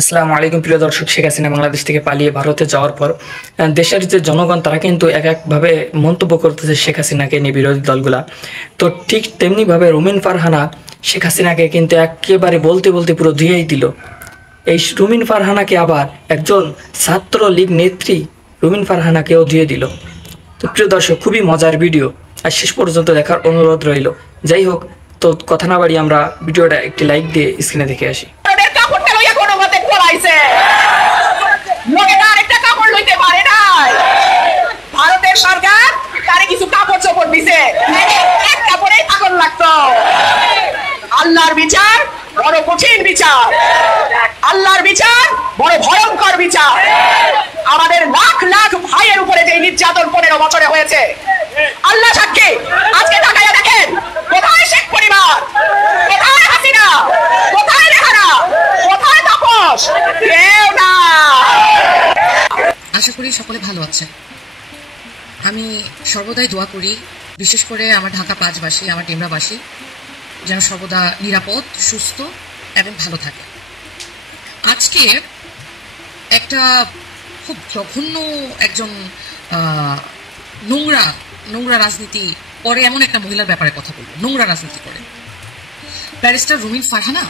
আসসালামু আলাইকুম প্রিয় দর্শক। শেখ হাসিনা বাংলাদেশ থেকে পালিয়ে ভারতে যাওয়ার পর দেশের যে জনগণ তারা কিন্তু এক একভাবে মন্তব্য করতেছে শেখ হাসিনাকে নিয়ে, বিরোধী দলগুলা। তো ঠিক তেমনিভাবে রুমিন ফারহানা শেখ হাসিনাকে কিন্তু একেবারে বলতে বলতে পুরো ধুয়েই দিল। এই রুমিন ফারহানাকে আবার একজন ছাত্রলীগ নেত্রী রুমিন ফারহানাকেও ধুয়ে দিল। তো প্রিয় দর্শক, খুবই মজার ভিডিও, আর শেষ পর্যন্ত দেখার অনুরোধ রইল। যাই হোক, তো কথা না বাড়িয়ে আমরা ভিডিওটা একটি লাইক দিয়ে স্ক্রিনে দেখে আসি। ভারতের সরকার তারে কিছু কাপড় চোপড় দিছে, এক কাপড়ে আগুন লাগতো। আল্লাহর বিচার বড় কঠিন বিচার, আল্লাহর বিচার বড় ভয়ঙ্কর বিচার। আমাদের লাখ লাখ ভাইয়ের উপরে যে নির্যাতন 15 বছরে হয়েছে, আল্লাহ সাক্ষী। আজকে তাকাইয়া দেখেন, কোথায় শেখ পরিবার, কোথায় হাসিনা, কোথায় রেহানা, কোথায় তাপস, কেউ না। আশা করি সকলে ভালো আছে। আমি সর্বদাই দোয়া করি, বিশেষ করে আমার ঢাকা 5বাসী, আমার টেমরাবাসী যেন সর্বদা নিরাপদ, সুস্থ এবং ভালো থাকে। আজকে একটা খুব জঘন্য একজন নোংরা রাজনীতি করে এমন একটা মহিলার ব্যাপারে কথা বলবো। নোংরা রাজনীতি করে ব্যারিস্টার রুমিন ফারহানা।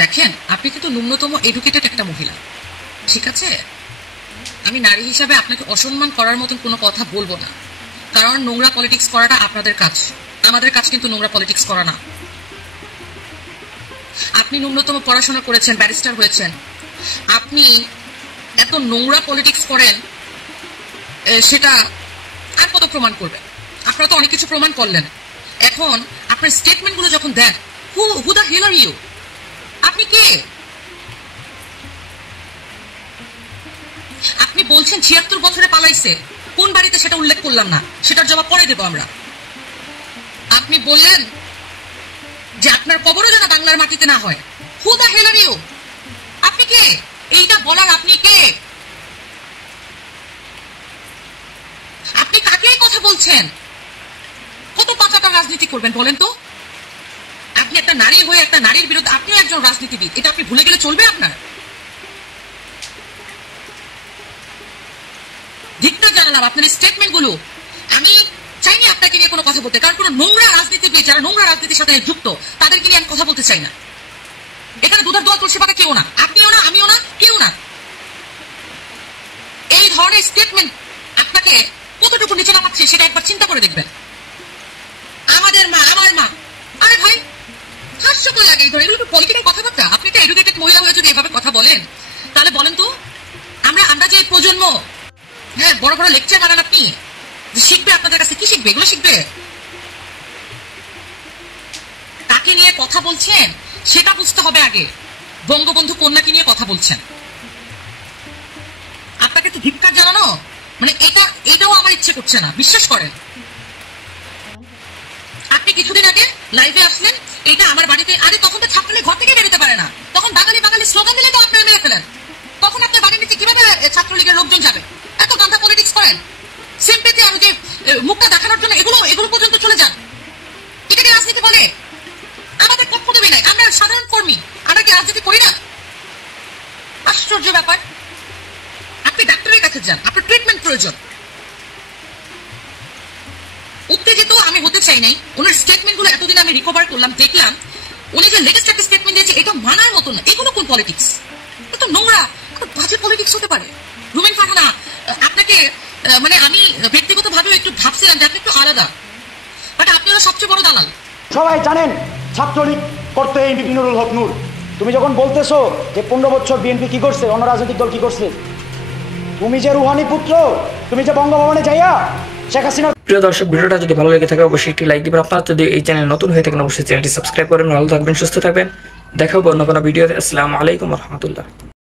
দেখেন, আপনি কিন্তু ন্যূনতম এডুকেটেড একটা মহিলা, ঠিক আছে? আমি নারী হিসাবে আপনাকে অসম্মান করার মতন কোনো কথা বলবো না, কারণ নোংরা পলিটিক্স করাটা আপনাদের কাজ, আমাদের কাজ কিন্তু নোংরা পলিটিক্স করা না। আপনি ন্যূনতম পড়াশোনা করেছেন, ব্যারিস্টার হয়েছেন, আপনি এত নোংরা পলিটিক্স করেন, সেটা আর কত প্রমাণ করবেন? আপনারা তো অনেক কিছু প্রমাণ করলেন। এখন আপনার স্টেটমেন্টগুলো যখন দেন, হু দ্য হেল আর ইউ? আপনি কে? আপনি বলছেন 76 বছরে পালাইছে, কোন বাড়িতে সেটা উল্লেখ করলাম না, সেটার জবাব পরে দেবো আমরা। আপনি বললেন যে আপনার কবরও যেন বাংলার মাটিতে না হয়। Who the hell are you? আপনি কে এইটা বলার? আপনি কে? আপনি কাকে কথা বলছেন? কত পাঁচাটা রাজনীতি করবেন বলেন তো? আপনি একটা নারী হয়ে একটা নারীর বিরুদ্ধে, আপনিও একজন রাজনীতিবিদ, এটা আপনি ভুলে গেলে চলবে? আপনার ধিক্কার জানালাম আপনার স্টেটমেন্ট গুলো। আমি চাইনি আপনাকে নিয়ে কোনো কথা বলতে, কারণ কোনো নোংরা রাজনীতিবিদ যারা নোংরা রাজনীতির সাথে যুক্ত তাদেরকে নিয়ে আমি কথা বলতে চাই না। এখানে দুধার দোয়া তুলসী পাতা কেউ না, আপনিও না, আমিও না, কেউ না। এই ধরনের স্টেটমেন্ট আপনাকে কতটুকু নিচে নামাচ্ছে সেটা একবার চিন্তা করে দেখবেন। আমাদের মা, আমার মা, আরে ভাই হাস্যকর লাগে এই ধরনের এগুলো পলিটিক্যাল কথাবার্তা। আপনি একটা এডুকেটেড মহিলা হয়ে যদি এভাবে কথা বলেন, তাহলে বলেন তো আমরা যে প্রজন্ম, হ্যাঁ, বড় বড় লেকচার বানান আপনি, শিখবে আপনাদের কাছে, কি শিখবে? এগুলো শিখবে? তাকে নিয়ে কথা বলছেন সেটা বুঝতে হবে আগে। বঙ্গবন্ধু কন্যাকে নিয়ে কথা বলছেন, আপনাকে তো ধিক্কার জানানো, মানে এটাও আমার ইচ্ছে করছে না, বিশ্বাস করেন। আপনি কিছুদিন আগে লাইভে আসলেন, এটা আমার বাড়িতে, আরে তখন তো ছাত্রলীগ ঘর থেকে বেরোতে পারে না, তখন বাঙালি স্লোগান দিলে তো আপনারা মেরে ফেলেন। তখন আপনার বাড়ির নিচে কিভাবে ছাত্রলীগের লোকজন যাবে? এত গান্ধা পলিটিক্স করেন, সিম্পেথি আর যে মুখটা দেখানোর জন্য এগুলো পর্যন্ত চলে যান। এটাকে রাজনীতি বলে? আমাদের পক্ষ দেবে নাই, আমরা সাধারণ কর্মী, আমরা কি রাজনীতি করি না? আশ্চর্য ব্যাপার। আপনি ডাক্তারের কাছে যান, আপনার ট্রিটমেন্ট প্রয়োজন। উত্তেজিত আমি হতে চাই নাই। ওনার স্টেটমেন্ট গুলো এতদিন আমি রিকভার করলাম, দেখলাম উনি যে লেটেস্ট একটা স্টেটমেন্ট দিয়েছে, এটা মানার মতো না। এগুলো কোন পলিটিক্স? এটা নোংরা, বাজে পলিটিক্স হতে পারে। রুমিন ফারহানা, আপনাকে মানে আমি ব্যক্তিগতভাবেও একটু ভাবছিলাম যে আপনি একটু আলাদা, বাট আপনি হলো সবচেয়ে বড় দালাল। সবাই জানেন ছাত্রলীগ করতে এই নুরুল হক নূর। তুমি যখন বলতেছো যে 15 বছর বিএনপি কি করছে, অন্য রাজনৈতিক দল কি করছে, তুমি যে রুহানি পুত্র, তুমি যে বঙ্গভবনে যাইয়া শেখ হাসিনা। প্রিয় দর্শক, ভিডিওটা যদি ভালো লেগে থাকে অবশ্যই একটি লাইক দিবেন। আপনারা যদি এই চ্যানেল নতুন হয়ে থাকেন অবশ্যই চ্যানেলটি সাবস্ক্রাইব করেন। ভালো থাকবেন, সুস্থ থাকবেন, দেখা হবে অন্য কোনো ভিডিওতে। আসসালামু আলাইকুম রহমতুল্লাহ।